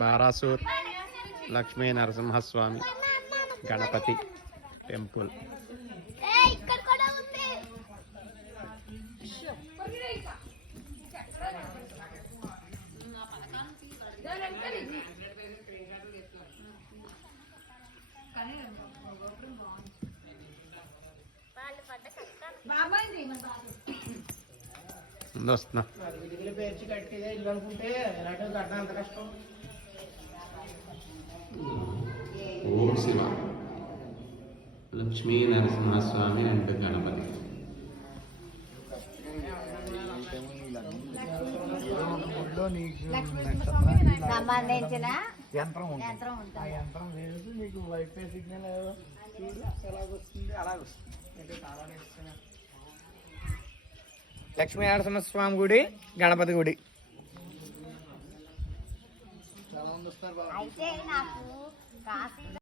బారాసూర్ Lakshmi Narasimhaswamy Ganapati temple. వస్తున్నా ఓం Shiva Lakshmi Narasimhaswamy and Ganapati. సంబంధించిన యంత్రం ఉంటుంది. ఆ యంత్రం వేసి నీకు వైఫై సిగ్నల్ చూడు ఎలాగొస్తుంది అలాగొస్తుంది. లక్ష్మీ నరసింహస్వామి గుడి, గణపతి గుడి. అయితే నాకు కాశీ